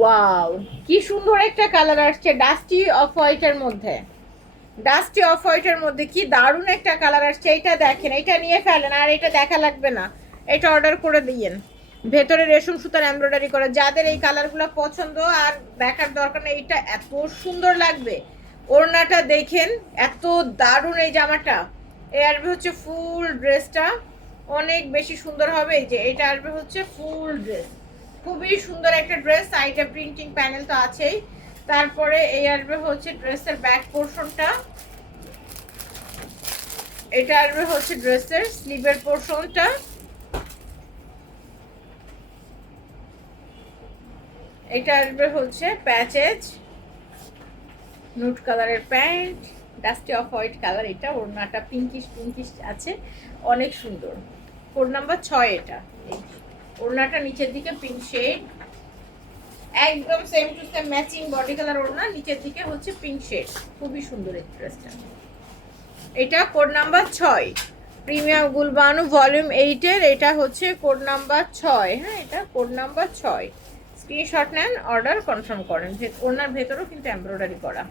Wow কি সুন্দর একটা কালার আসছে ডাস্টি অফ হোয়াইটের মধ্যে। ডাস্টি অফ হোয়াইটের মধ্যে কি দারুণ একটা কালার আসছে, এইটা দেখেন এটা নিয়ে ফেলেন, আর এটা দেখা লাগবে না। এটা অর্ডার করে দিয়েন। ভেতরে রেশম সুতার এমব্রয়ডারি করা। যাদের এই কালারগুলো পছন্দ, আর দেখার দরকার নেই এটা এত সুন্দর লাগবে। ওড়নাটা দেখেন, এত দারুণ এই জামাটা। এই আসবে হচ্ছে ফুল ড্রেসটা অনেক বেশি সুন্দর হবে যে, এটা আসবে হচ্ছে ফুল ড্রেস খুবই সুন্দর একটা ড্রেস সাইডে প্রিন্টিং প্যানেল তো আছেই। তারপরে এই আসবে হচ্ছে ড্রেসের ব্যাক পোর্শনটা এটা আসবে হচ্ছে ড্রেসের স্লিভের পোর্শনটা এটা আসবে হচ্ছে প্যাচেজ নুট কালারের pant dusty off white colour এটা ওড়নাটা পিঙ্কিশ পিঙ্কিশ আছে। অনেক সুন্দর। কোড নাম্বার ছয় এটা। ওড়নাটা নিচের দিকে পিঙ্ক শেড একদম same to same matching body colour ওড়না, নিচের দিকে হচ্ছে পিঙ্ক শেড খুবই সুন্দর এই ড্রেসটা এটা কোড নাম্বার ছয়। প্রিমিয়াম গুলবানু ভলিউম এইটের এটা হচ্ছে কোড নাম্বার ছয়। হ্যাঁ এটা কোড নাম্বার ছয়। স্ক্রিনশট নেন অর্ডার কনফার্ম করেন। ওনার ভেতরেও কিন্তু এমব্রয়ডারি করা।